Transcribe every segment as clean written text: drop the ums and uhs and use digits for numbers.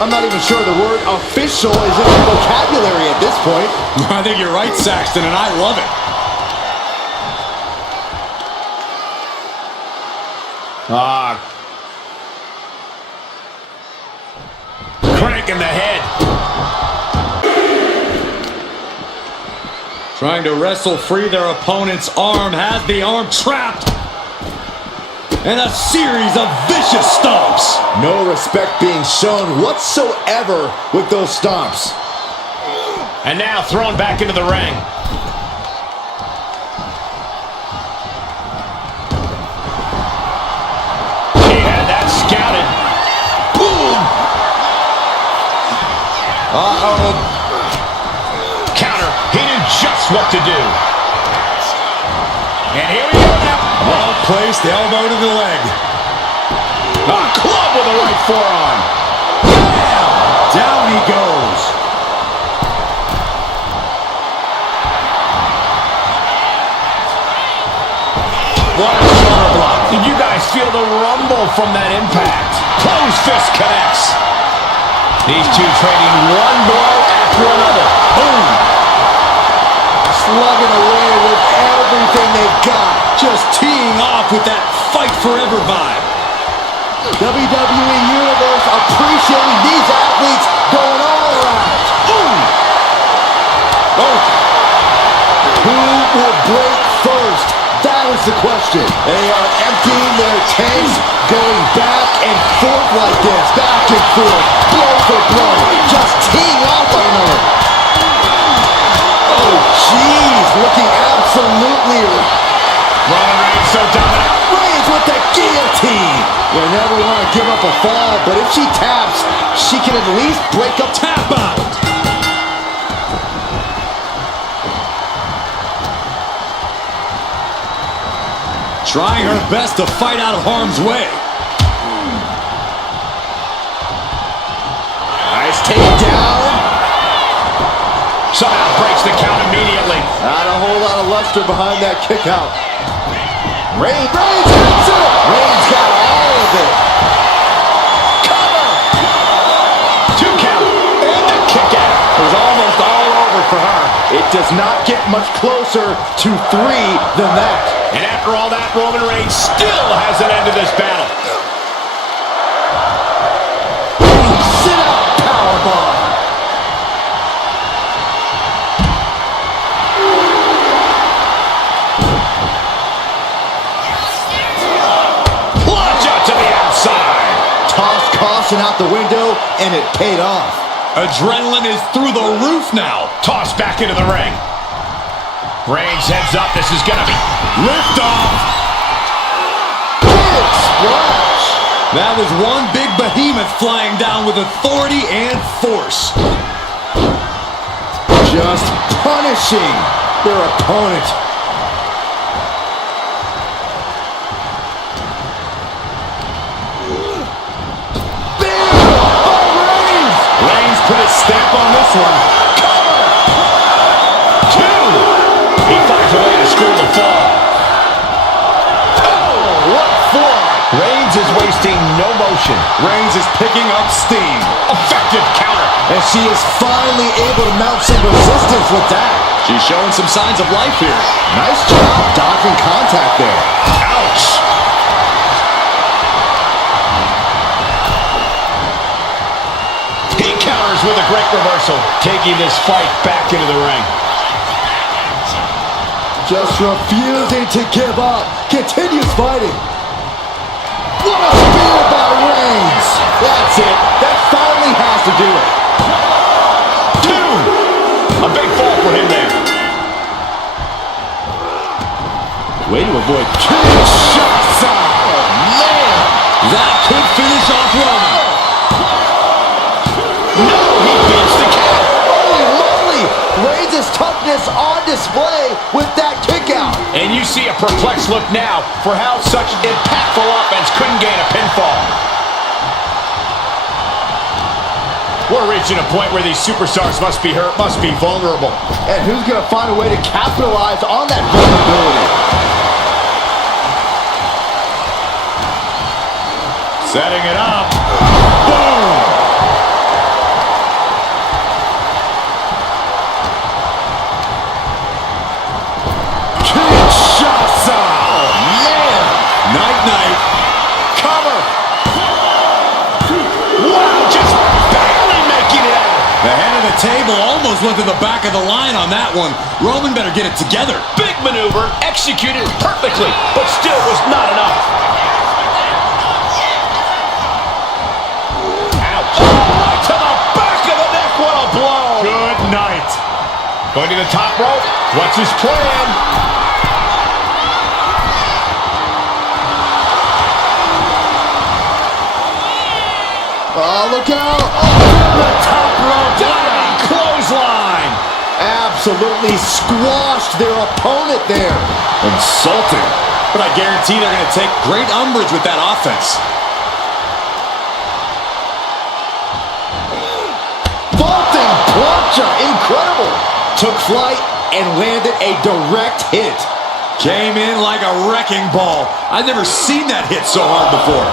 I'm not even sure the word official is in the vocabulary at this point. I think you're right, Saxton, and I love it. Cranking the head. Trying to wrestle free their opponent's arm, has the arm trapped. And a series of vicious stomps. No respect being shown whatsoever with those stomps. And now thrown back into the ring. He had that scouted. Boom! Uh-oh. Counter. He knew just what to do. And here we go now. Well placed, elbow to the leg. A club with the right forearm. Bam! Down he goes. What a shoulder block. Did you guys feel the rumble from that impact? Closed fist connects. These two trading one blow after another. Boom! Slugging away with everything they've got. Just teeing off with that fight forever vibe. WWE Universe appreciating these athletes going all around. Boom! Oh. Who will break first? That is the question. They are emptying their tanks, going back and forth like this. Back and forth, blow for blow. Just teeing off on another. Oh, jeez, looking absolutely... Roman Reigns so dominant. Reigns with the guillotine. You never want to give up a fall, but if she taps, she can at least break up. Tap out. Trying her best to fight out of harm's way. Nice takedown. Somehow breaks the count immediately. Not a whole lot of luster behind that kick out. Reigns hits it. Reigns got all of it. Cover. 2 count. And the kick out. It was almost all over for her. It does not get much closer to 3 than that. And after all that, Roman Reigns still has an end to this battle. Sit out powerbomb. Plunge out to the outside. Tossed caution out the window, and it paid off. Adrenaline is through the roof now. Tossed back into the ring. Reigns heads up. This is going to be lift off. Big splash. That was one big behemoth flying down with authority and force. Just punishing their opponent. Bam! By Reigns! Reigns put his stamp on this one. Cover. 2. He finds a way to score the fall. Oh, what for? Reigns is wasting no motion. Reigns is picking up steam. Effective counter. And she is finally able to mount some resistance with that. She's showing some signs of life here. Nice job dodging contact there. Ouch. He counters with a great reversal, taking this fight back into the ring. Just refusing to give up. Continues fighting. What a spear by Reigns. That's it. That finally has to do it. 2. A big fall for him there. Way to avoid 2 shots. Oh, man. That could finish off Roman. No, he beats the count. Holy moly. Reigns' toughness on display with that kick out. And you see a perplexed look now for how such impactful offense couldn't gain a pinfall. We're reaching a point where these superstars must be hurt, must be vulnerable. And who's going to find a way to capitalize on that vulnerability? Setting it up. Boom! the table, almost went to the back of the line on that one. Roman better get it together. Big maneuver, executed perfectly, but still was not enough. Ouch. Right to the back of the neck, what a blow. Good night. Going to the top rope. What's his plan? Oh, look out! The top rope, diving clothesline. Absolutely squashed their opponent there. Insulting. But I guarantee they're going to take great umbrage with that offense. Vaulting plancha, incredible. Took flight and landed a direct hit. Came in like a wrecking ball. I've never seen that hit so hard before.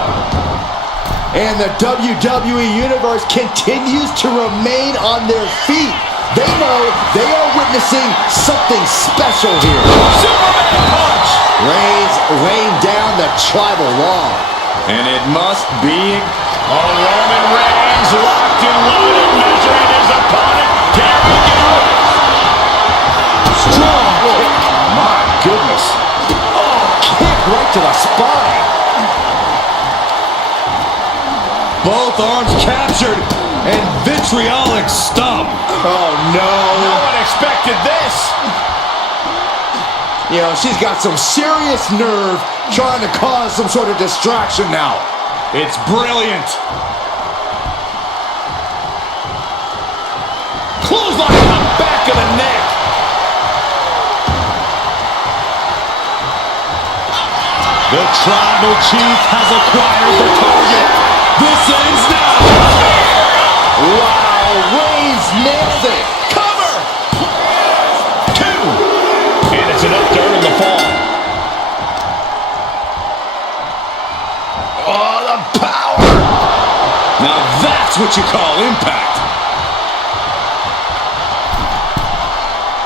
And the WWE Universe continues to remain on their feet. They know they are witnessing something special here. Superman punch. Reigns laying down the tribal law. And it must be... Oh, Roman Reigns locked and loaded, measuring his opponent. Can he do it? Strong kick. My goodness. Oh, kick right to the spine. Both arms captured and vitriolic stomp. Oh, no. No one expected this. You know, she's got some serious nerve trying to cause some sort of distraction now. It's brilliant. Clothesline on the back of the neck. The tribal chief has acquired the target. This ends now. Wow, Reigns nailed it. Cover. 2. And it's enough to earn the fall. Oh, the power. Now that's what you call impact.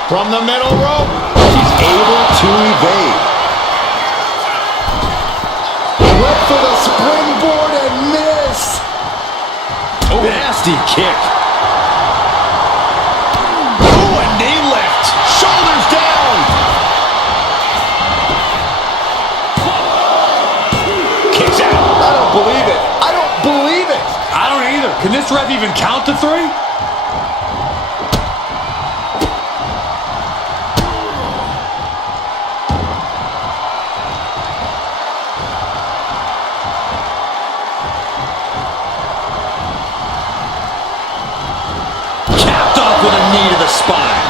From the middle rope. She's able to evade. Went for the springboard and miss. Oh, nasty kick. Ooh, a knee lift. Shoulders down. Kicks out. I don't believe it. I don't believe it. I don't either. Can this ref even count to 3? With a knee to the spine.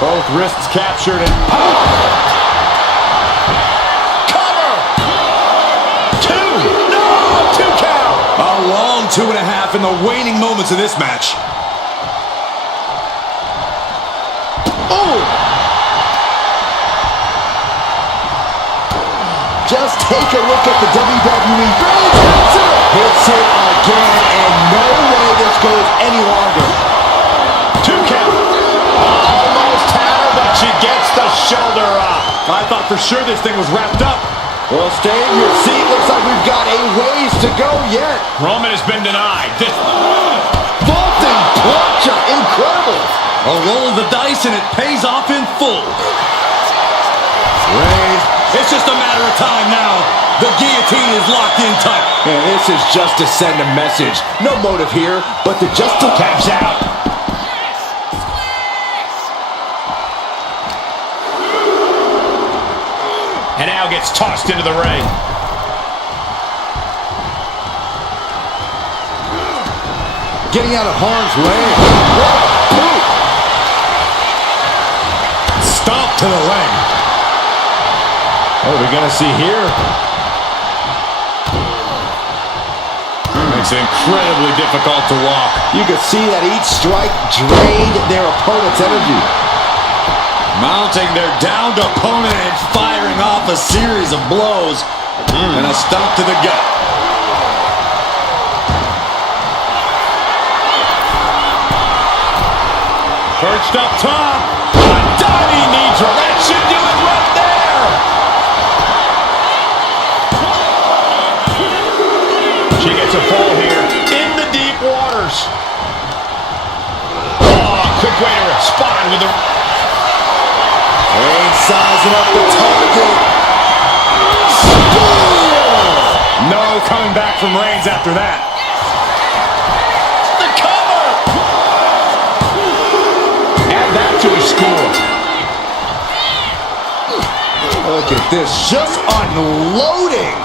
Both wrists captured and cover. 2. No, 2 count. A long 2.5 in the waning moments of this match. Oh! Just take a look at the WWE. Hits it again, and no way this goes any longer. 2 count. Almost had her, but she gets the shoulder up. I thought for sure this thing was wrapped up. Well, stay in your seat. Looks like we've got a ways to go yet. Roman has been denied. Vaulting plancha, incredible. A roll of the dice, and it pays off in full. Reigns. It's just a matter of time now. The guillotine is locked in tight. And this is just to send a message. No motive here, but to just to Taps out. And now gets tossed into the ring. getting out of harm's way. What a boot. Stomp to the leg. What are we going to see here? Makes it incredibly difficult to walk. You could see that each strike drained their opponent's energy. Mounting their downed opponent and firing off a series of blows. And a stomp to the gut. Perched up top. A diving knee drop. That should do it right there. She gets a fall here. Outside with the... Reigns sizing up the target. No coming back from Reigns after that. The cover! Add that to his score. Look at this, just unloading.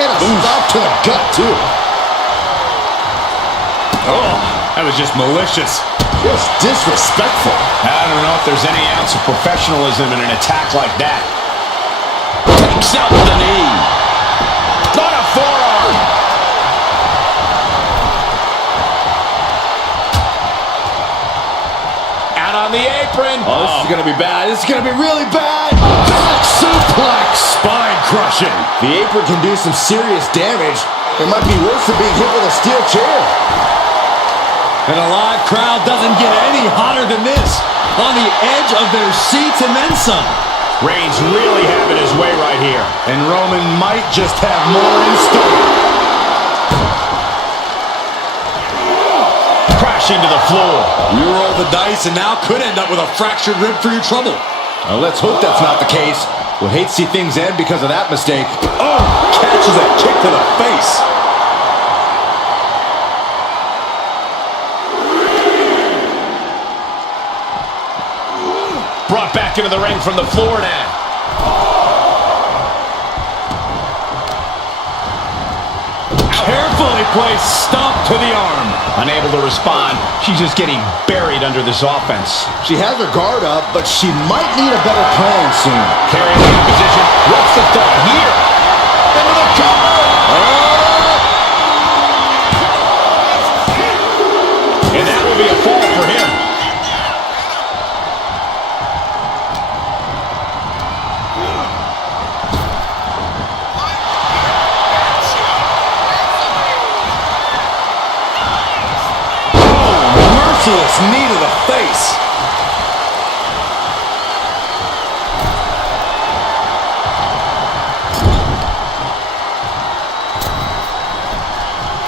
And a stop to the gut, too. Oh, that was just malicious. Just disrespectful. I don't know if there's any ounce of professionalism in an attack like that. Takes out the knee. Not a forearm. Out on the apron. Oh, this is going to be bad. This is going to be really bad. Back suplex. Spine crushing. The apron can do some serious damage. It might be worse than being hit with a steel chair. And a live crowd doesn't get any hotter than this. On the edge of their seats and then some. Reigns really having his way right here. And Roman might just have more in store. Crashing to the floor. You roll the dice and now could end up with a fractured rib for your trouble. Well, let's hope that's not the case. We'll hate to see things end because of that mistake. Oh, catches a kick to the face. Brought back into the ring from the floor now. Carefully placed stomp to the arm. Unable to respond. She's just getting buried under this offense. She has her guard up, but she might need a better plan soon. Carrying the opposition. What's the thought here? Into the cover. And that will be a fall for him. Merciless knee to the face.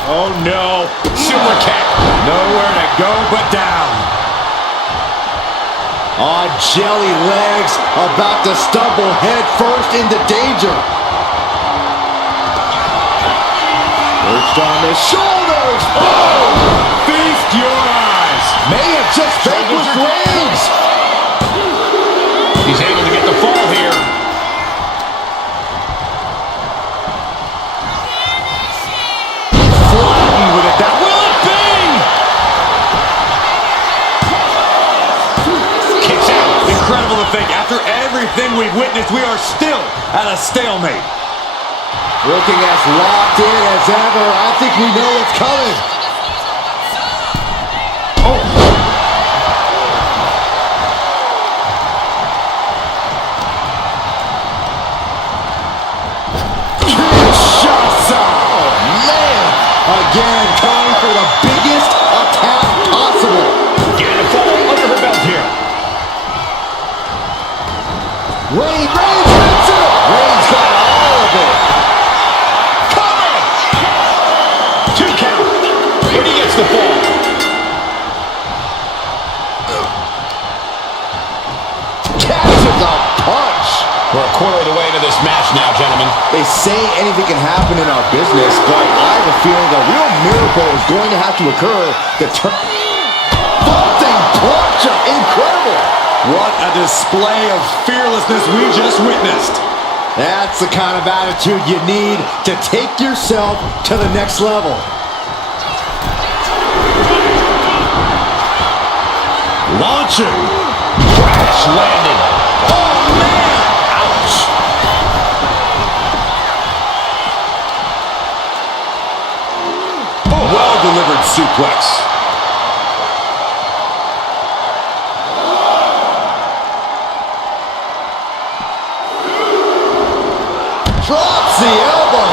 Oh no. Super kick. Nowhere to go but down. On jelly legs, about to stumble head first into danger. Perched on the shoulders. Oh! Feast your eyes. May have just vanquished Reigns. He's able to get the fall here. Flattened with it. That will it be? Kicks out. Incredible to think. After everything we've witnessed, we are still at a stalemate. Looking as locked in as ever. I think we know what's coming. Again, going for the biggest attack possible. Getting a fall under her belt here. Reigns hits it. Reigns got all of it. Cover! 2 count. And he gets the fall. Catches a punch. We're a quarter of the way into this match now, gentlemen. They say anything can happen in our business, but I have a feeling a real miracle is going to have to occur. Vaulting punch, incredible. What a display of fearlessness we just witnessed. That's the kind of attitude you need to take yourself to the next level. Launching. Crash landed. Oh, man. Ouch. Well-delivered suplex. Drops the elbow.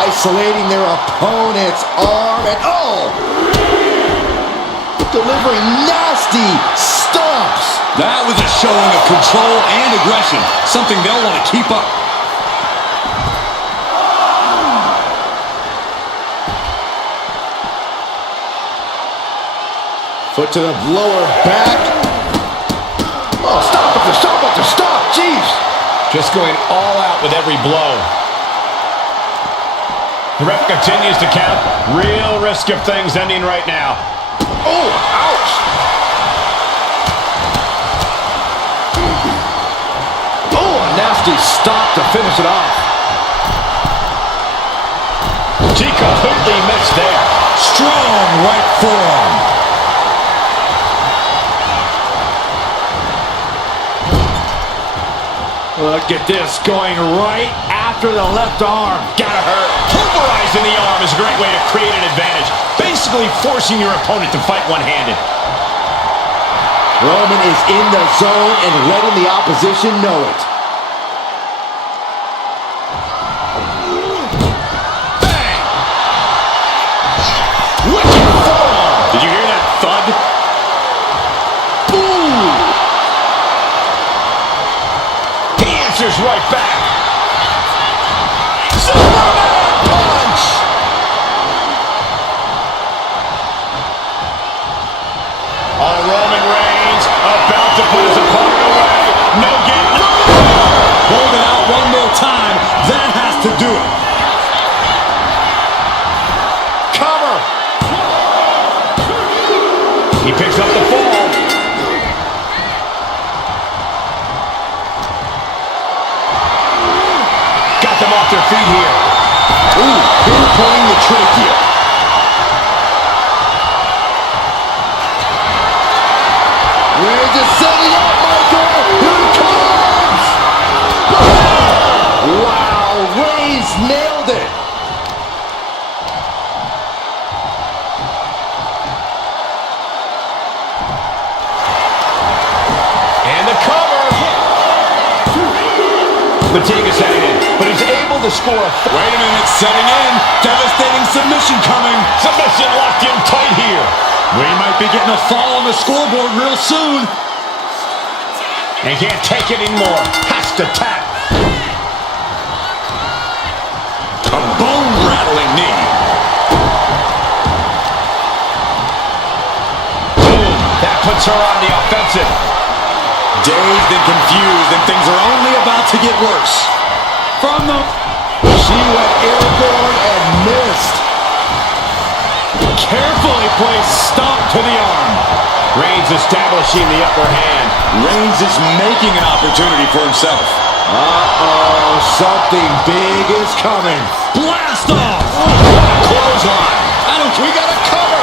Isolating their opponent's arm and delivering nasty stomps. That was a showing of control and aggression, something they'll want to keep up. Foot to the lower back. Oh, stop after stop after stop. Jeez. Just going all out with every blow. The ref continues to count. Real risk of things ending right now. Oh, ouch. Oh, a nasty stop to finish it off. She completely missed there. Strong right forearm. Look at this, going right after the left arm. Gotta hurt. Pulverizing the arm is a great way to create an advantage. Basically forcing your opponent to fight one-handed. Roman is in the zone and letting the opposition know it. Bang! Wicked forearm. Did you hear that thud? Boom! He answers right back. Superman punch! Oh, Roman Reigns about to put his opponent away. No get, no Hold it out one more time. That has to do it. Cover! He picks up the fall. Got them off their feet here. Ooh, pinpointing the trachea. Reigns is setting up, Michael. Here it comes! Wow, Reigns nailed it. And the cover. Fatigue's heading in, but he's able to score a... Wait a minute, setting in. Devastating submission coming. Submission locked in tight here. We might be getting a fall on the scoreboard real soon. And can't take it anymore. Has to tap. A bone-rattling knee. Boom. That puts her on the offensive. Dazed and confused, and things are only about to get worse. From the... She went airborne and missed. Carefully placed stomp to the arm. Reigns establishing the upper hand. Reigns is making an opportunity for himself. Uh-oh, something big is coming. Blast off! Clothesline. We got a cover.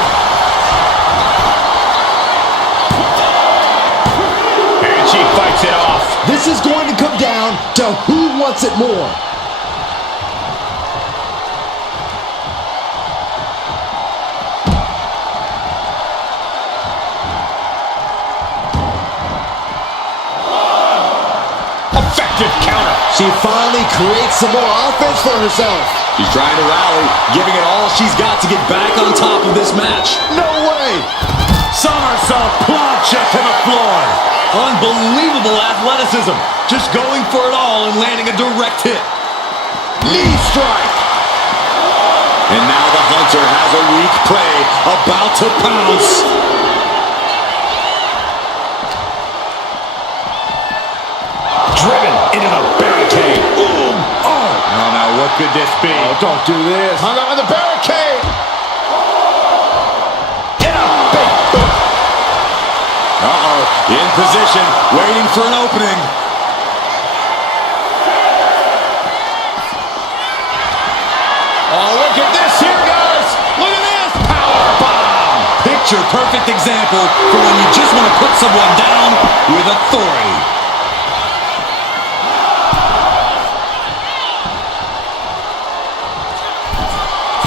And she fights it off. This is going to come down to who wants it more. Effective counter. She finally creates some more offense for herself. She's trying to rally, giving it all she's got to get back on top of this match. No way. Somersault plancha to the floor. Unbelievable athleticism. Just going for it all and landing a direct hit. Knee strike. And now the Hunter has a weak prey about to pounce. Driven into the barricade. Boom. Oh, now what could this be? Oh, don't do this. Hung up on the barricade. In a big boot. Uh-oh, in position, waiting for an opening. Oh, look at this here, guys. Look at this. Power bomb. Picture perfect example for when you just want to put someone down with authority.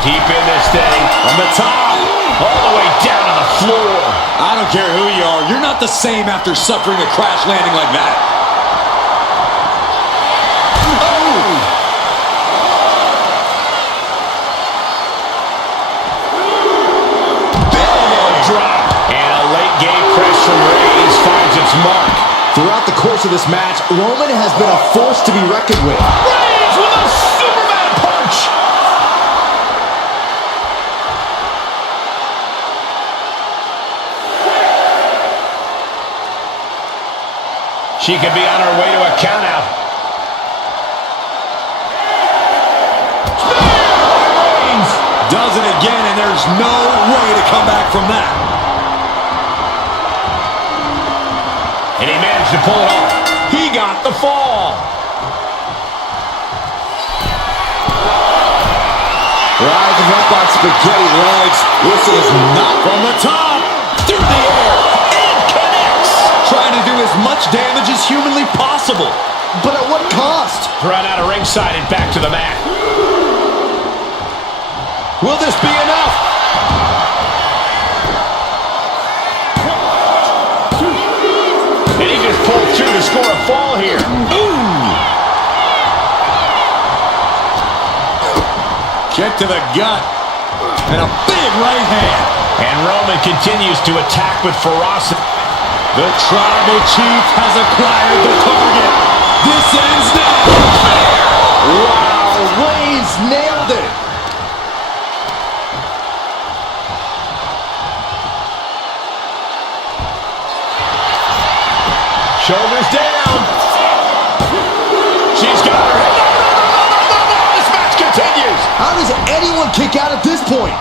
Keeping this thing on the top, all the way down to the floor. I don't care who you are, you're not the same after suffering a crash landing like that. Oh! Big drop. And a late game press from Reigns finds its mark. Throughout the course of this match, Roman has been a force to be reckoned with. Reigns with a Superman punch. She could be on her way to a countout. Reigns does it again, and there's no way to come back from that. And he managed to pull it off. He got the fall. Rising up on spaghetti legs. This is not From the top, through the air, and connects. Trying to do as much damage as humanly possible. But at what cost? Run out of ringside and back to the mat. Will this be enough? And he just pulled through to score a fall here. Ooh! Kick to the gut. And a big right hand. And Roman continues to attack with ferocity. The Tribal Chief has acquired the target. This ends now. Wow, Reigns nailed it. Shoulders down. She's got her. No. This match continues. How does anyone kick out at this point?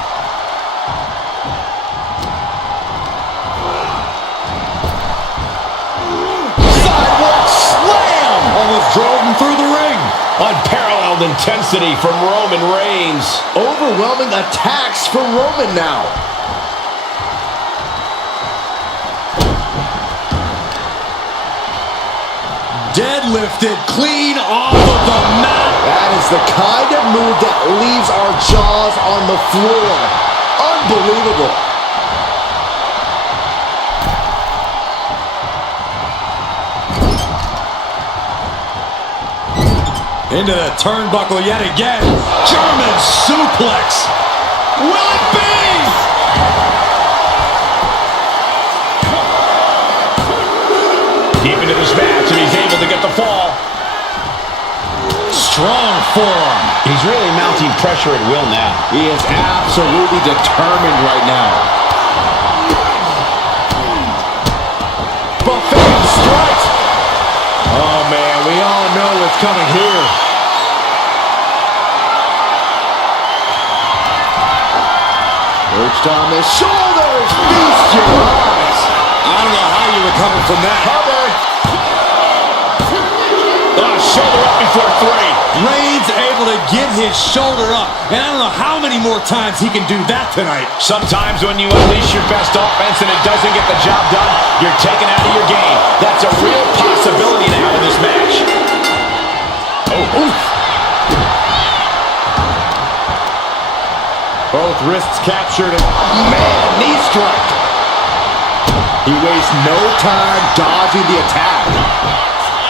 Sidewalk slam. Almost drove him through the ring. Unparalleled intensity from Roman Reigns. Overwhelming attacks from Roman now. Deadlifted clean off of the mat. That is the kind of move that leaves our jaws on the floor. Unbelievable. Into the turnbuckle yet again. German suplex. Will it be? Deep into this match, and he's able to get the fall. Strong forearm. He's really mounting pressure at will now. He is absolutely determined right now. Buffet strikes. Oh, man, we all know what's coming here. Perched on the shoulders. Feast your eyes. I don't know how you recover from that. Cover. Shoulder up before three. Reigns able to get his shoulder up. And I don't know how many more times he can do that tonight. Sometimes when you unleash your best offense and it doesn't get the job done, you're taken out of your game. That's a real possibility now in this match. Both wrists captured and man, knee strike. He wastes no time dodging the attack.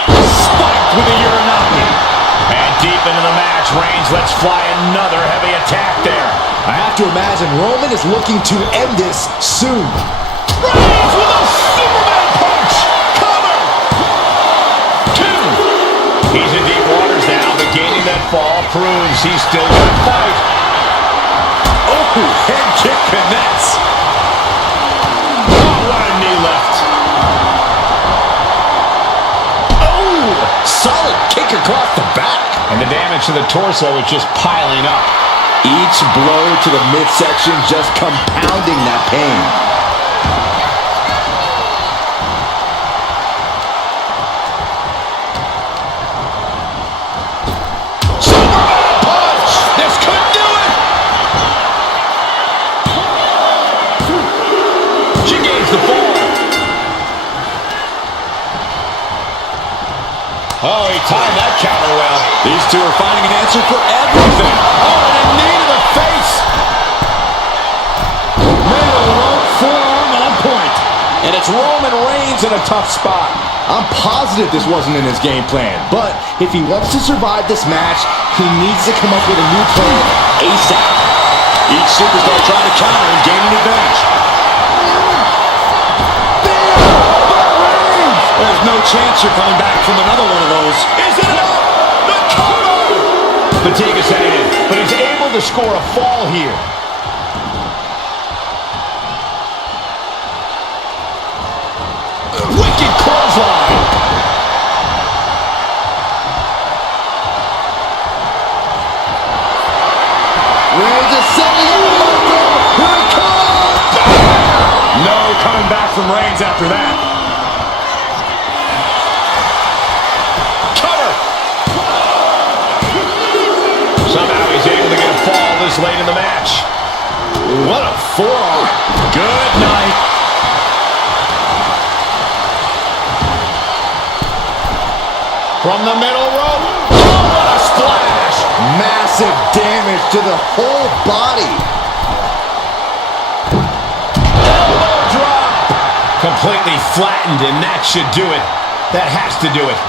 Spiked with a Uranagi. And deep into the match, Reigns lets fly another heavy attack there. I have to imagine Roman is looking to end this soon. Reigns with a Superman punch. Cover. Two. He's in deep waters now, but gaining that fall proves he's still in the fight. Oh, head kick connects. Oh, what a knee left. Solid kick across the back. And the damage to the torso is just piling up. Each blow to the midsection just compounding that pain. Superman punch! This could do it! She gains the fall. Oh, he timed that counter well. These two are finding an answer for everything. Oh, and a knee to the face. Middle rope forearm on point. And it's Roman Reigns in a tough spot. I'm positive this wasn't in his game plan, but if he wants to survive this match, he needs to come up with a new plan ASAP. Each superstar trying to counter and gain an advantage. There's no chance you're coming back from another one of those. Is it enough? The cover! Fatigue is setting in, but he's able to score a fall here. Wicked clothesline. Reigns is setting up the marker. Here it comes. No coming back from Reigns after that. Cover. Somehow he's able to get a fall this late in the match. What a forearm. Good night. From the middle rope. Oh, what a splash. Massive damage to the whole body. Elbow drop. Completely flattened, and that should do it. That has to do it.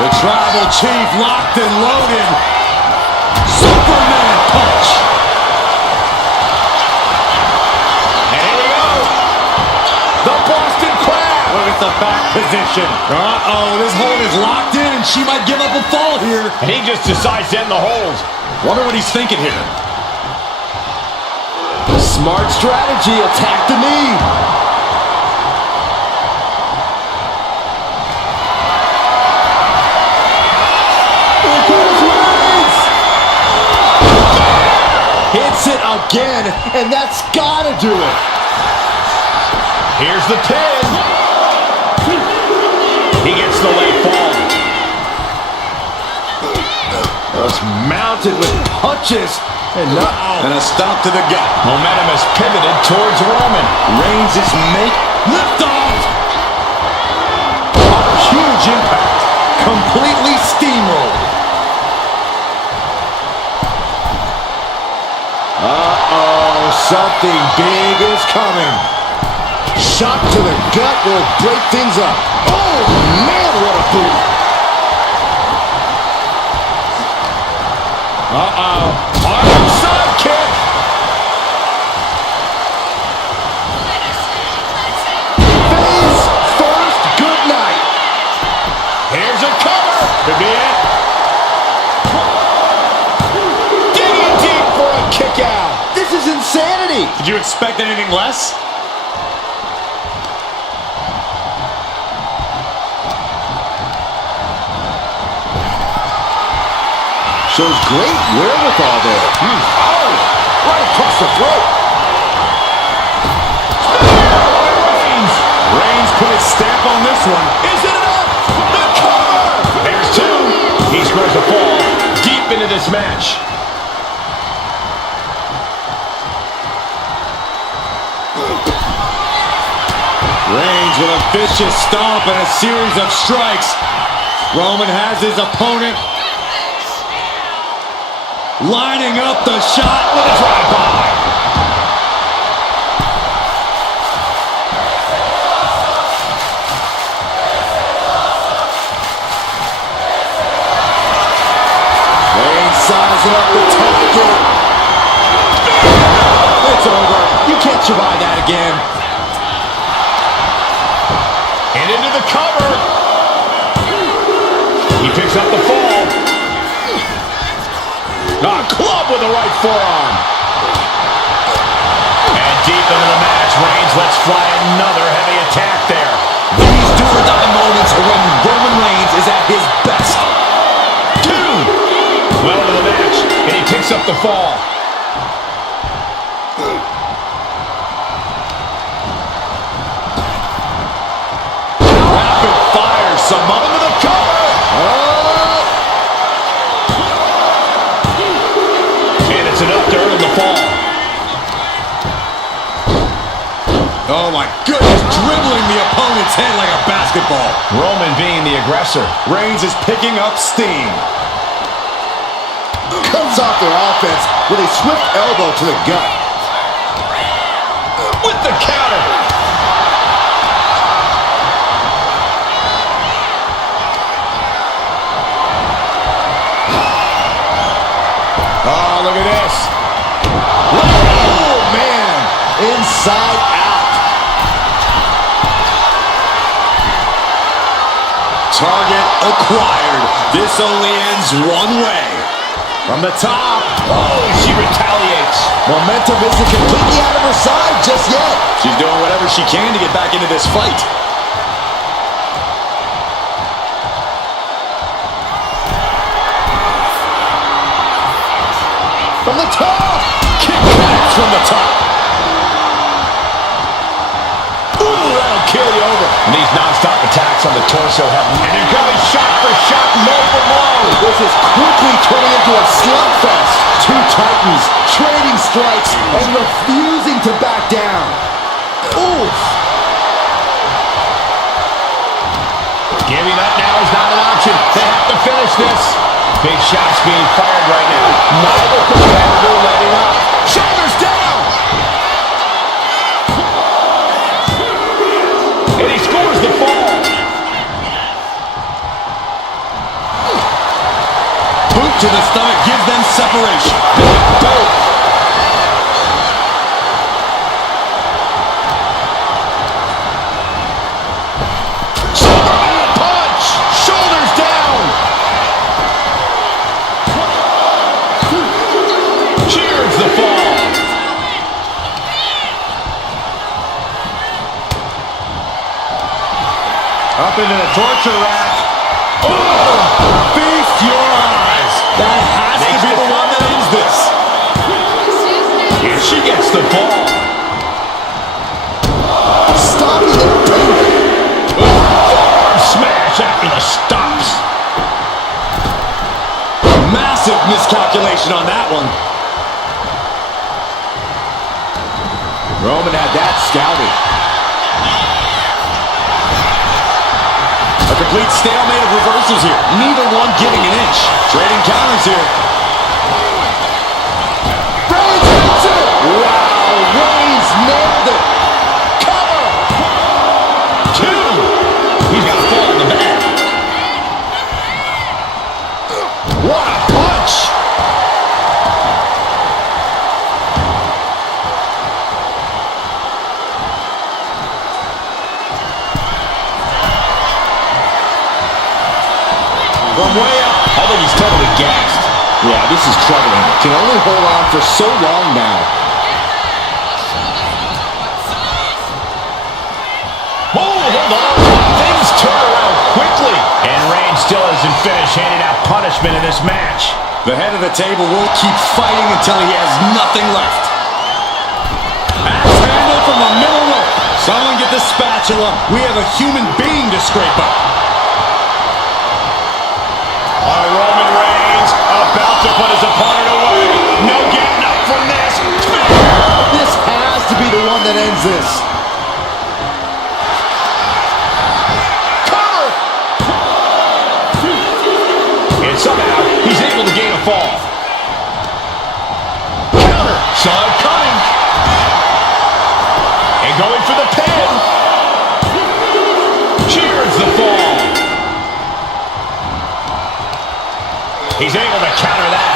The Tribal Chief locked and loaded. Superman punch. And here we go. The Boston Crab. Look at the back position. Uh-oh, this hold is locked in, and she might give up a fall here. And he just decides to end the hold. Wonder what he's thinking here. Smart strategy. Attack the knee. Here comes Reigns. Hits it again, and that's gotta do it. Here's the pin. He gets the late fall. Just mounted with punches. And And a stop to the gut. Momentum has pivoted towards Roman. Reigns is lift off. huge impact. Completely steamrolled. Uh-oh, something big is coming. Shot to the gut will break things up. Oh, man, what a boot. Uh-oh. Armside kick. Face first, good night. Here's a cover. Could be it. Digging deep for a kick out. This is insanity. Did you expect anything less? Shows great wherewithal there. Oh, right across the throat. Reigns put his stamp on this one. Is it enough? The cover! There's two. He scores a fall deep into this match. Reigns with a vicious stomp and a series of strikes. Roman has his opponent lining up the shot with a drive-by. Reigns sizing up the target. It's over. You can't survive that again. And into the cover. He picks up the fall. Club with the right forearm. And deep into the match, Reigns lets fly another heavy attack there. These do-or-die moments are when Roman Reigns is at his best. Two. Well into the match, and he picks up the fall. Rapid fire, some up into the cover. It's enough to earn the fall. Oh my goodness, dribbling the opponent's head like a basketball. Roman being the aggressor. Reigns is picking up steam. Cuts off their offense with a swift elbow to the gut. With the counter. Oh, look at this. Oh, man. Inside out. Target acquired. This only ends one way. From the top. Oh, she retaliates. Momentum isn't completely out of her side just yet. She's doing whatever she can to get back into this fight. top. Kick connects from the top. Ooh, that'll kill you over. And these non-stop attacks on the torso have... And they're going shot for shot, blow for blow. This is quickly turning into a slugfest. Two titans trading strikes and refusing to back down. Oof. Giving up now is not an option. They have to finish this. Big shots being fired right now. Neither competitor letting up. Shoulders down. And he scores the fall. Boot to the stomach gives them separation. Big boot. Superman punch. Shoulders down. Cheers the fall. Up into the torture rack. Oh! Feast your eyes. That has to be the one that ends this. And she gets the fall. Stopping the opponent. Forearm smash after the stops. Massive miscalculation on that one. Roman had that scouted. A complete stalemate of reversals here. Neither one giving an inch. Trading counters here. Reigns hits it. Wow, Reigns nailed it. Cover. Two. He's got a fall in the back. What a punch. From way up. I think he's totally gassed. Yeah, this is troubling. Can only hold on for so long now. Oh, hold on. Things turn around quickly. And Reigns still isn't finished handing out punishment in this match. The head of the table will keep fighting until he has nothing left. Axe handle from the middle rope. Someone get the spatula. We have a human being to scrape up. Roman Reigns about to put his opponent away. No getting up from this. This has to be the one that ends this. Cover! And somehow he's able to gain a fall. Counter. Saw it coming. And going for the pin. Cheers the fall. He's able to counter that.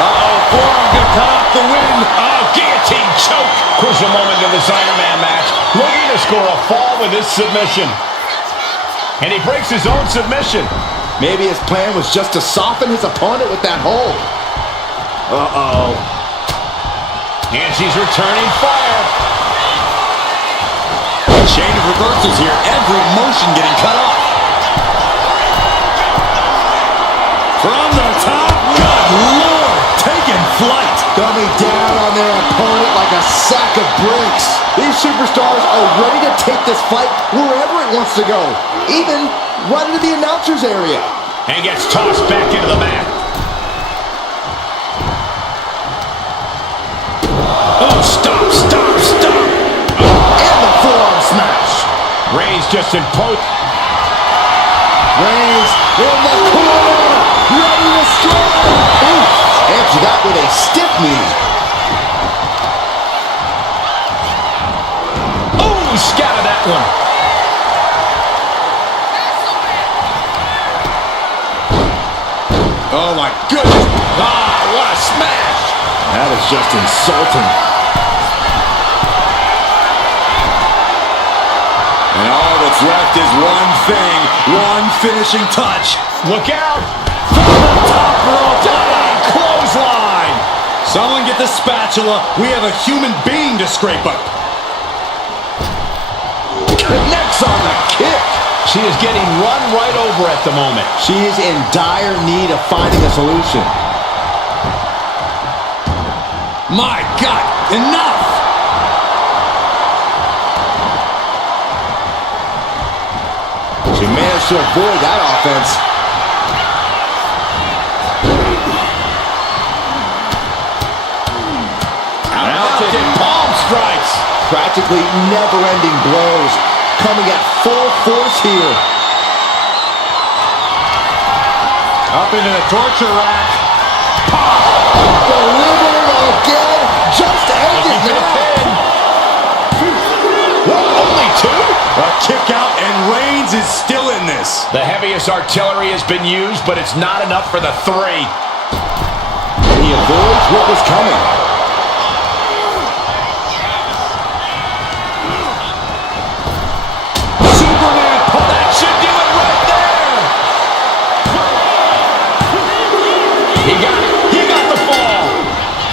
Uh-oh, forearm gonna cut off the win. Oh, guillotine choke. Crucial moment in the Designer Man match. Looking to score a fall with his submission. And he breaks his own submission. Maybe his plan was just to soften his opponent with that hold. Uh-oh. And she's returning fire. Chain of reversals here. Every motion getting cut off. From the top, good Lord, taking flight. Coming down on their opponent like a sack of bricks. These superstars are ready to take this fight wherever it wants to go. Even right into the announcer's area. And gets tossed back into the mat. Oh, stop, stop, stop. And the forearm smash. Reigns just imposed. Reigns in the corner. Ready to strike. Ooh, and she got with a stiff knee. Oh, scattered that one. Oh my goodness. Ah, what a smash. That is just insulting. And all that's left is one thing, one finishing touch. Look out. From the top rope. Clothesline. Someone get the spatula. We have a human being to scrape up. Connects on the kick. She is getting run right over at the moment. She is in dire need of finding a solution. My God, enough! She managed to avoid that offense. Mounted palm strikes. Practically never-ending blows coming at full force here. Up into the torture rack. Delivered again. Just ended now. What, only two? A kick out, and Reigns is still in this. The heaviest artillery has been used, but it's not enough for the three. And he avoids what was coming. Superman, that should do it right there. He got it. He got the fall.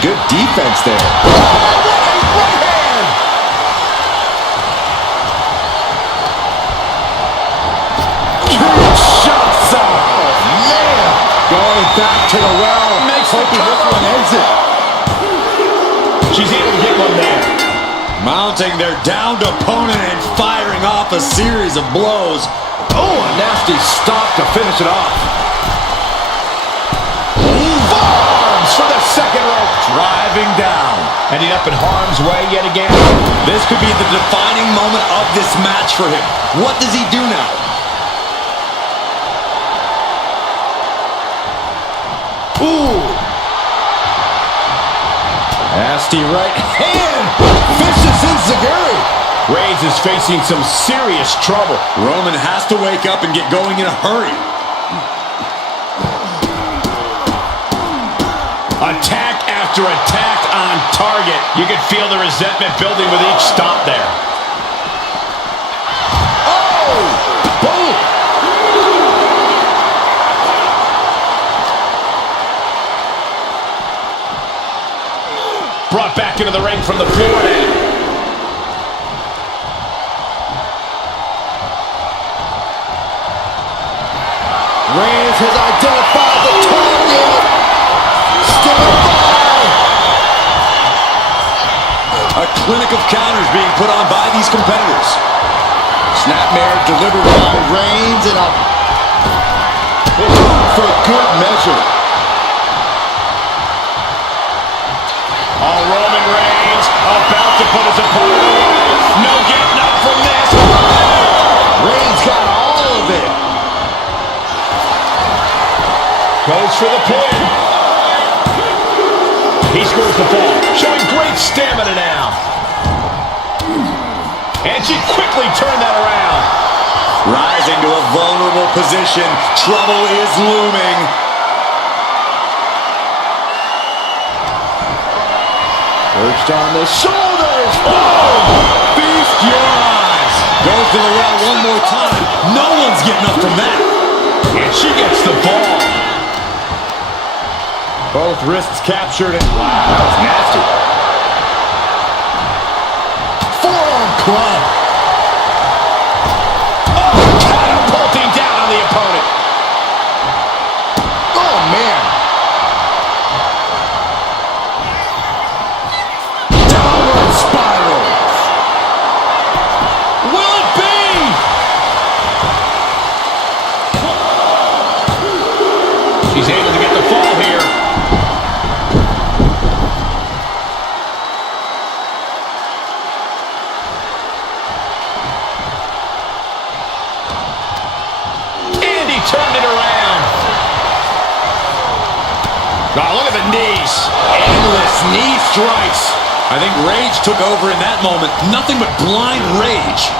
Good defense there. Right hand. Shots up. Man. Going back to the well. Makes the Hoping this cover. one ends it. She's able to get one there. Mounting their downed opponent and firing off a series of blows. Oh, a nasty stop to finish it off. Forearms for the second rope. Driving down. Ending up in harm's way yet again. This could be the defining moment of this match for him. What does he do now? Ooh. Nasty right hand. Vicious enziguri. Reigns is facing some serious trouble. Roman has to wake up and get going in a hurry. Attack after attack on target. You can feel the resentment building with each stomp there. Oh. Boom. Brought back into the ring from the floor now. Reigns has identified the target. Stand by. A clinic of counters being put on by these competitors. Snapmare delivered by Reigns and a for good measure. Oh, Roman Reigns about to put his opponent away. No getting up from this. Reigns got all of it. Goes for the pin. He scores the fall, showing great stamina now. And she quickly turned that around. Rising to a vulnerable position. Trouble is looming. Perched on the shoulders. Oh! Feast your eyes. Goes to the well one more time. No one's getting up from that. And she gets the ball. Both wrists captured and Wow, that was nasty. Forearm club. Catapulting down on the opponent. Oh, man. Downward spiral. Will it be? She's able to get the fall here. And he turned it around. Oh, look at the knees. endless knee strikes. I think rage took over in that moment. Nothing but blind rage.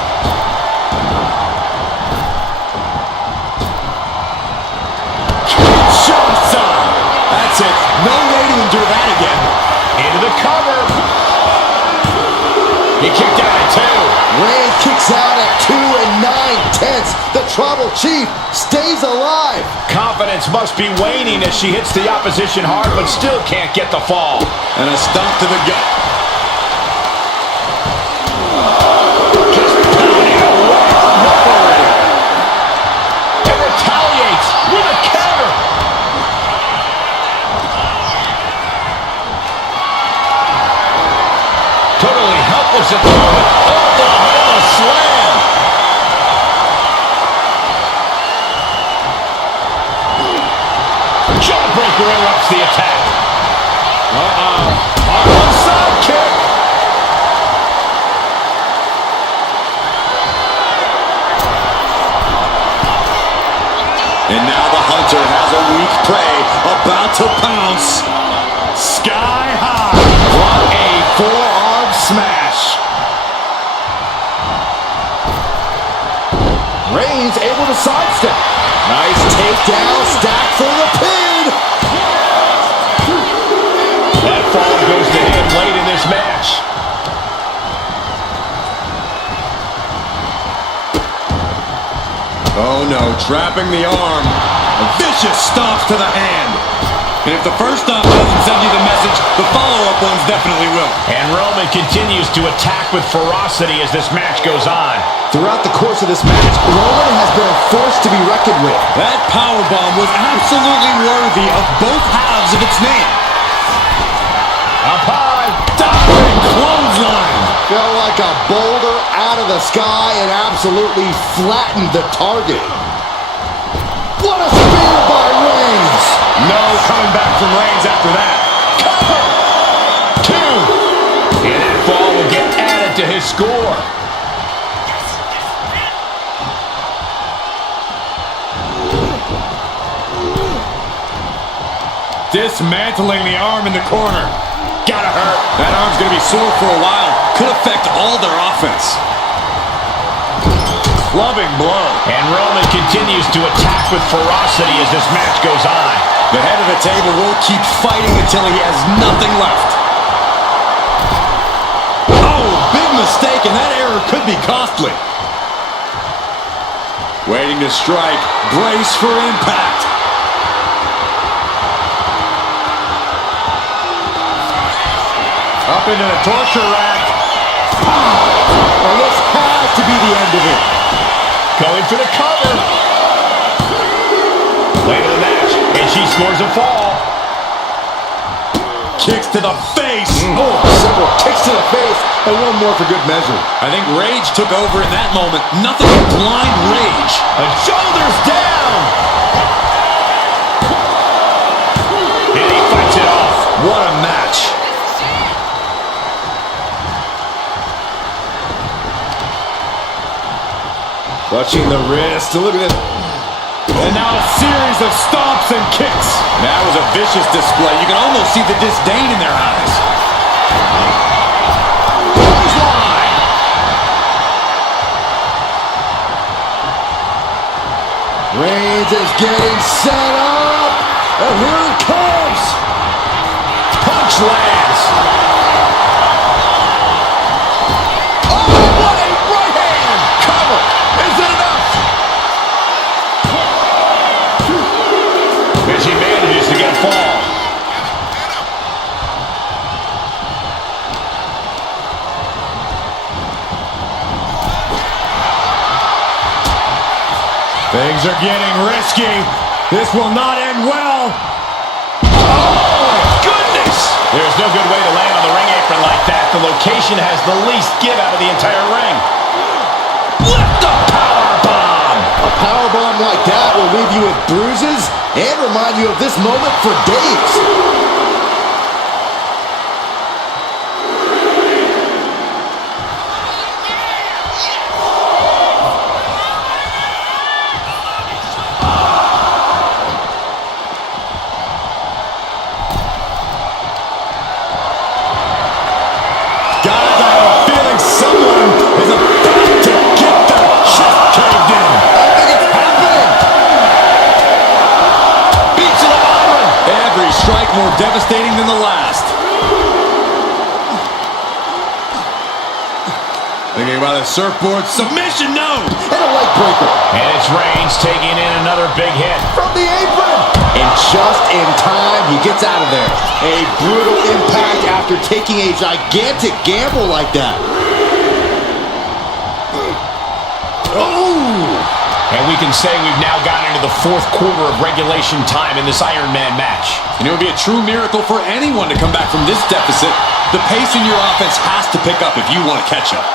That's it. No way to endure that again. Into the cover. He kicked out at 2. Reigns kicks out at 2 and 9/10. The Tribal Chief stays alive. Confidence must be waning as she hits the opposition hard, but still can't get the fall. And a stomp to the gut. Just pounding away from her already. And retaliates with a counter. goes at the moment. Oh, the slam. Jawbreaker interrupts the attack. Onside kick. And now the hunter has a weak prey about to pounce. Sky high. What a forearm smash. Reigns able to sidestep. Nice takedown, stack for the pin. That fall goes to him late in this match. Oh no, trapping the arm. A vicious stomp to the hand. And if the first stomp doesn't send you the message, the follow-up ones definitely will. And Roman continues to attack with ferocity as this match goes on. Throughout the course of this match, Roman has been a force to be reckoned with. That powerbomb was absolutely worthy of both halves of its name. Up high. Diving clothesline. Fell like a boulder out of the sky and absolutely flattened the target. What a spear by Reigns! No coming back from Reigns after that. Cover! 2. And that fall will get added to his score. Dismantling the arm in the corner. Gotta hurt. That arm's gonna be sore for a while. Could affect all their offense. Clubbing blow. And Roman continues to attack with ferocity as this match goes on. The head of the table will keep fighting until he has nothing left. Oh, big mistake, and that error could be costly. Waiting to strike. Brace for impact. Up into the torture rack. And this has to be the end of it. Going for the cover. Late in the match, and she scores a fall. Kicks to the face. Oh, several kicks to the face, and one more for good measure. I think rage took over in that moment. Nothing but blind rage. And shoulders down. And he fights it off. What a match. Clutching the wrist. Look at this. And now a series of stomps and kicks. That was a vicious display. You can almost see the disdain in their eyes. Clothesline. Reigns is getting set up. And here it comes. Punch lands. Oh, what a right hand. Cover. Is it enough? As he manages to get a fall. Things are getting risky. This will not end well. Oh, goodness! There's no good way to land on the ring apron like that. The location has the least give out of the entire ring. Lift the powerbomb! A powerbomb like that will leave you with bruises and remind you of this moment for days. Guys, I have a feeling someone is about to get their chest caved in. I think it's happening. Beats to the bottom. Every strike more devastating than the last. Thinking about a surfboard submission, no! And a leg breaker. And it's Reigns taking in another big hit. From the apron. And just in time, he gets out of there. A brutal impact after taking a gigantic gamble like that. Oh! And we can say we've now gotten into the fourth quarter of regulation time in this Iron Man match. And it would be a true miracle for anyone to come back from this deficit. The pace in your offense has to pick up if you want to catch up.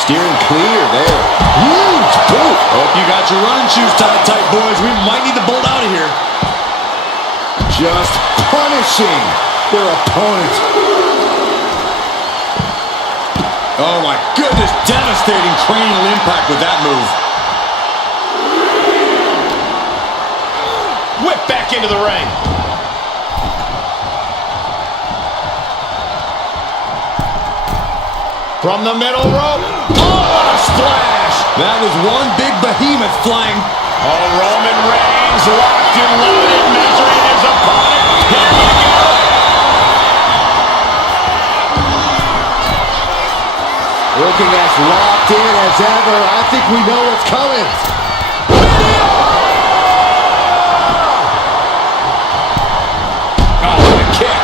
Steering clear there. Huge boot. Hope you got your running shoes tied tight, boys. We might need to bolt out of here. Just punishing their opponent. Oh my goodness, devastating cranial impact with that move. Whip back into the ring. From the middle rope. Oh, what a splash. That was one big behemoth flying. Oh, Roman Reigns locked and loaded, measuring his opponent. Here we go. Looking as locked in as ever. I think we know what's coming. Oh, what a kick.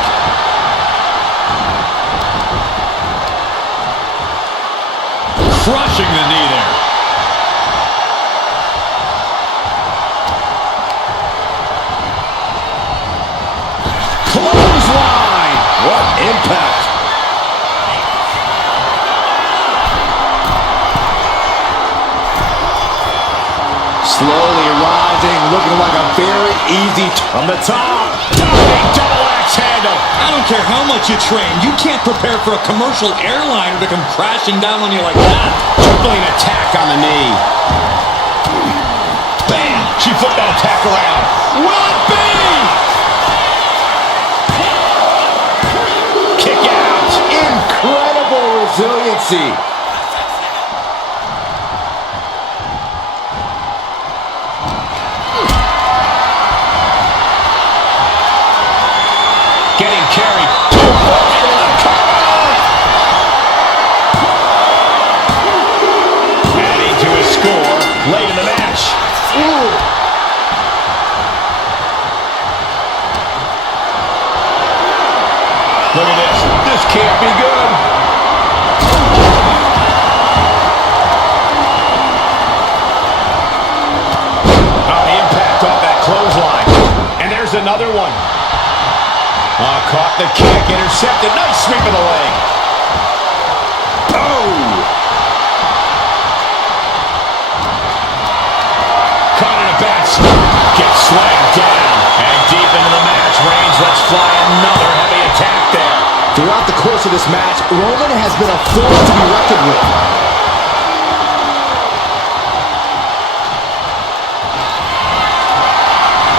Crushing the knee there. Clothesline. What impact. Slowly rising, looking like a very easy From the top. Double axe handle. I don't care how much you train, you can't prepare for a commercial airliner to come crashing down on you like that. Tripling attack on the knee. Bam! She flipped that attack around. Will it be? Kick out. incredible resiliency. Getting carried. Adding to his score late in the match. Ooh. Look at this. This can't be good. Oh, the impact off that clothesline. And there's another one. Caught the kick, intercepted. Nice sweep of the leg. Oh! Caught in a bad spot. Gets slammed down. And deep into the match, Reigns lets fly another heavy attack there. Throughout the course of this match, Roman has been a force to be reckoned with.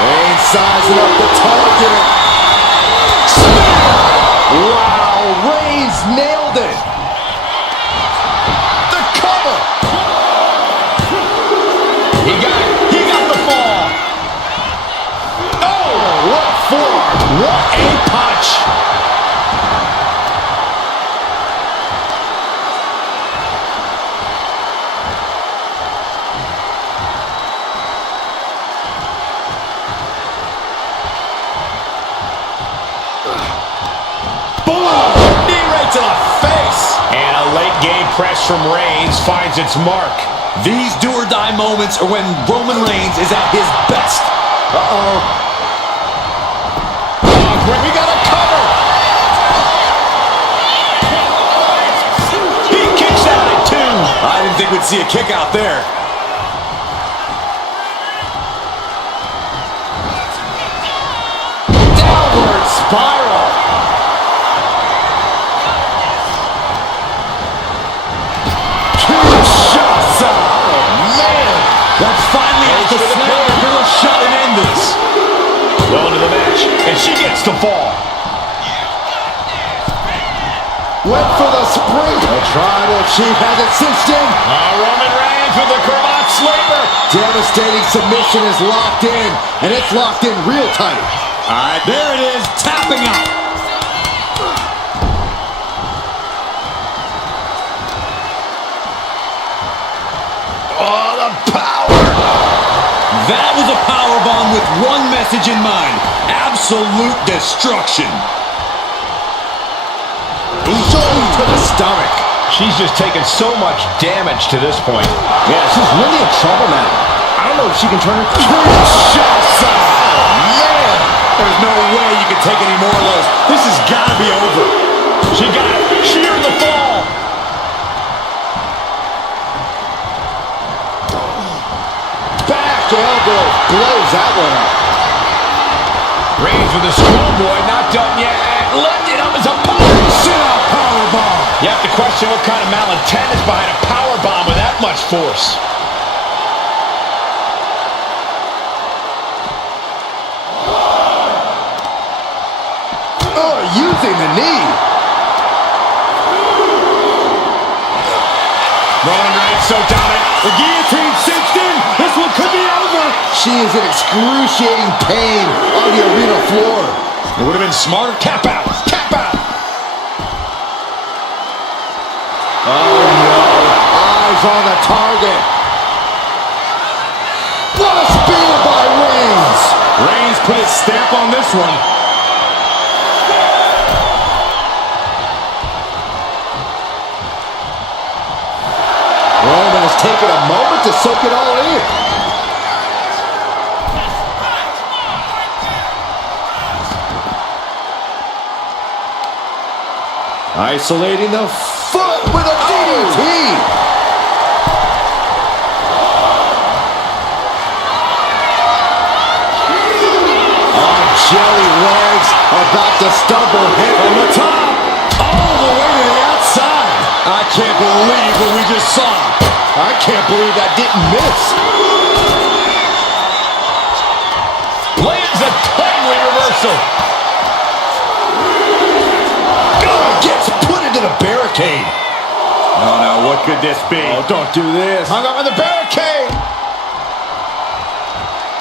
Reigns sizing up the target. Wow, Reigns nailed it. The cover. He got it. He got the fall. Oh, what a forearm. What a punch. To the face. And a late game press from Reigns finds its mark. These do-or-die moments are when Roman Reigns is at his best. Uh-oh. We got a cover. He kicks out at 2. I didn't think we'd see a kick out there. Downward spiral. That's finally out the snare. Gonna shut and end this. Well into the match, and she gets the fall. Went for the spring. The tribal chief has it cinched in. Roman Reigns with the cravat sleeper. Devastating submission is locked in, and it's locked in real tight. All right, there it is, tapping out. Oh, the power. That was a powerbomb with one message in mind. Absolute destruction. Shoulder to the stomach. She's just taken so much damage to this point. Yeah, she's really in trouble now. I don't know if she can turn her. Kinshasa! Man, there's no way you can take any more of those. This has got to be over. She got it. Sheared the fall. Back elbow. Blows that one up. Reigns with a schoolboy. Not done yet. Lifted up as a power. Sit-up powerbomb. You have to question what kind of malintent is behind a power bomb with that much force. Oh, using the knee. Roman Reigns so dominant. The guillotine sinks in. This one could be over. She is in excruciating pain on the arena floor. It would have been smarter. Cap out. Cap out. Oh, no. Eyes on the target. What a spear by Reigns. Reigns put his stamp on this one. Roman has taken a moment to soak it all in. Isolating the foot with a DDT. On jelly legs, about to stumble hit From the top, all the way to the outside. I can't believe what we just saw. I can't believe that didn't miss. Lands a timely reversal. Gets put into the barricade. Oh, no, what could this be? Oh, don't do this. Hung up on the barricade.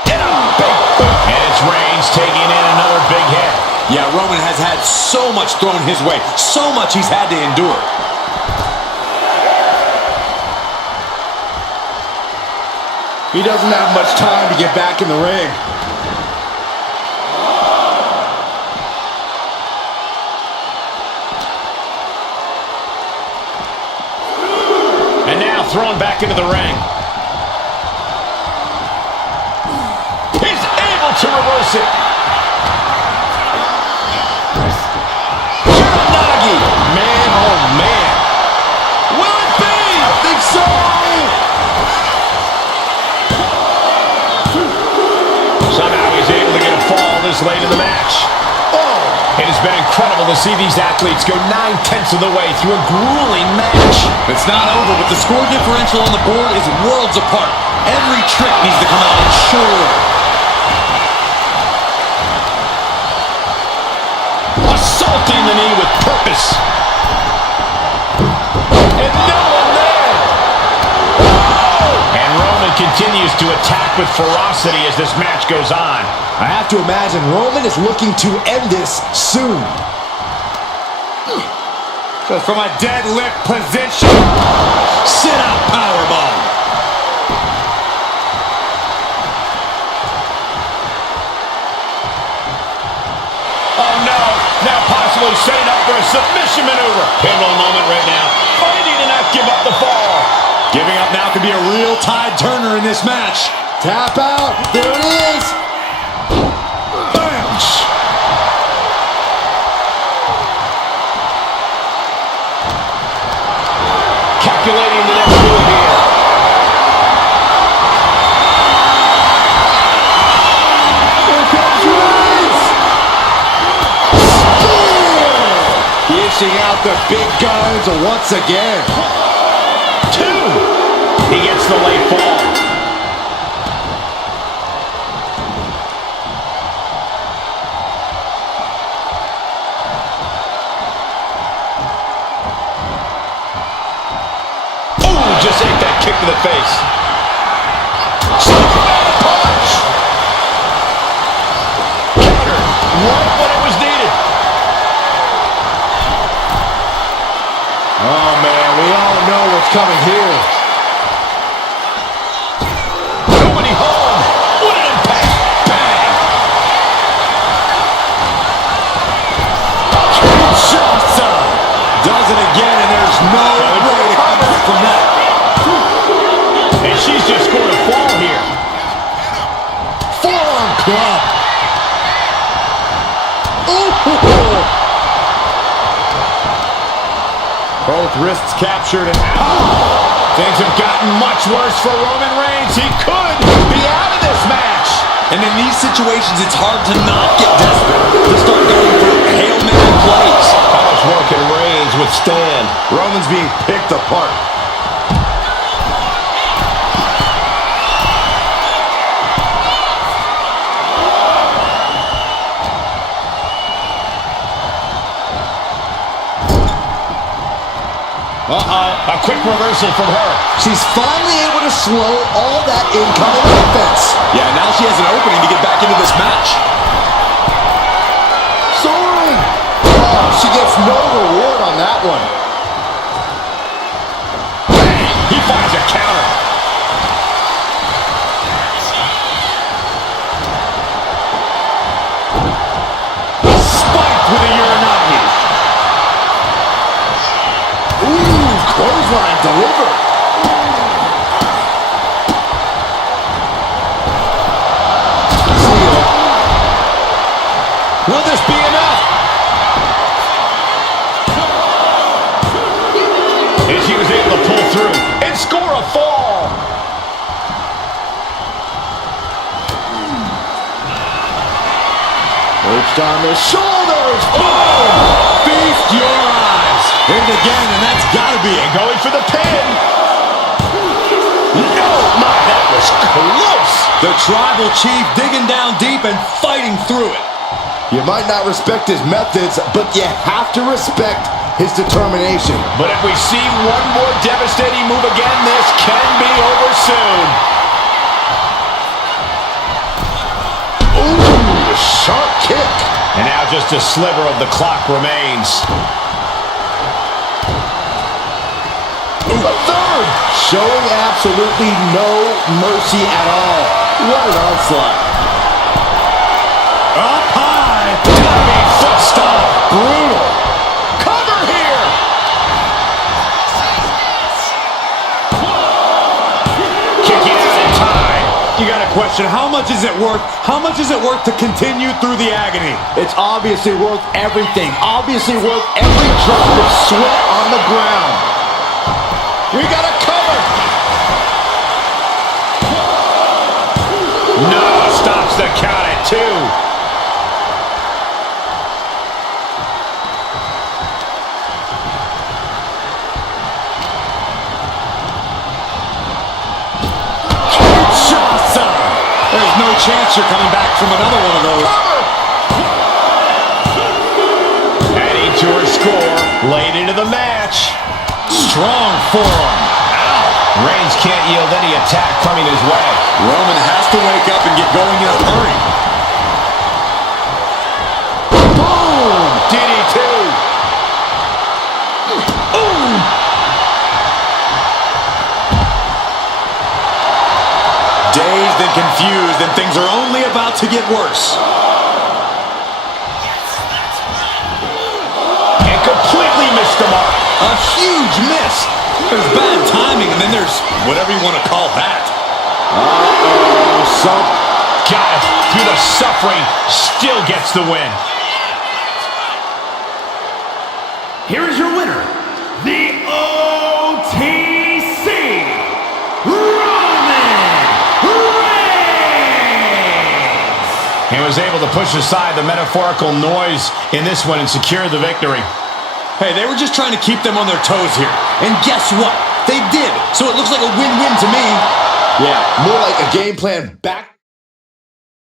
And a big boot. And it's Reigns taking in another big hit. Yeah, Roman has had so much thrown his way. So much he's had to endure. He doesn't have much time to get back in the ring. And now thrown back into the ring. He's able to reverse it. Uranagi. Man, oh man. Will it be? I think so. Somehow he's able to get a fall this late in the match. Oh. It has been incredible to see these athletes go 9/10 of the way through a grueling match. It's not over, but the score differential on the board is worlds apart. Every trick needs to come out in short order. Assaulting the knee with purpose. And no one there. And Roman continues to attack with ferocity as this match goes on. I have to imagine Roman is looking to end this soon. Just from a deadlift position. Sit-up powerbomb. Oh no, now possibly setting up for a submission maneuver. Pivotal moment right now. Fighting to not give up the fall. Giving up now could be a real tide turner in this match. Tap out. There it is. Bam! Calculating the next move here. Here comes Reigns. Spear. Dishing out the big guns once again. 2. He gets the late fall. Just ate that kick to the face. Superman punch! Counter. Right when it was needed. Oh, man, we all know what's coming here. Nobody home. What an impact. Bang! Kinshasa does it again, and there's no way to come back from that. And she's just scored a fall here. Forearm club. Ooh. Both wrists captured and things have gotten much worse for Roman Reigns. He could be out of this match. And in these situations, it's hard to not get desperate, to start going for Hail Mary plays. How much more can Reigns withstand? Roman's being picked apart. A quick reversal from her. She's finally able to slow all that incoming offense. Yeah, now she has an opening to get back into this match. Soaring. Oh, she gets no reward on that one. He finds a counter. Spiked with a Uranagi. Clothesline delivered. Will this be enough? And she was able to pull through and score a fall. Perched on the shoulders. Boom! Feast your eyes. Hit it again, and that's got to be it. Going for the pin. No, my, that was close. The Tribal Chief digging down deep and fighting through it. You might not respect his methods, but you have to respect his determination. But if we see one more devastating move again, this can be over soon. Ooh, sharp kick. And now just a sliver of the clock remains. A third. Showing absolutely no mercy at all. What an onslaught. Up high. Diving foot stomp. Brutal. Cover here. Kicking out in time. You got to question, how much is it worth? How much is it worth to continue through the agony? It's obviously worth everything. Obviously worth every drop of sweat on the ground. We got a cover. No, stops the count at 2. Kinshasa! There's no chance you're coming back from another one of those. Adding to her score, late into the match. Strong forearm. Ow! Reigns can't yield any attack coming his way. Roman has to wake up and get going in a hurry. Boom! DDT. Boom! Dazed and confused, and things are only about to get worse. And completely missed the mark. A huge miss. There's bad timing, and then there's whatever you want to call that. Got it. Through the suffering, still gets the win. Here is your winner, the OTC, Roman Reigns! He was able to push aside the metaphorical noise in this one and secure the victory. Hey, they were just trying to keep them on their toes here. And guess what? They did. So it looks like a win-win to me. Yeah, more like a game plan back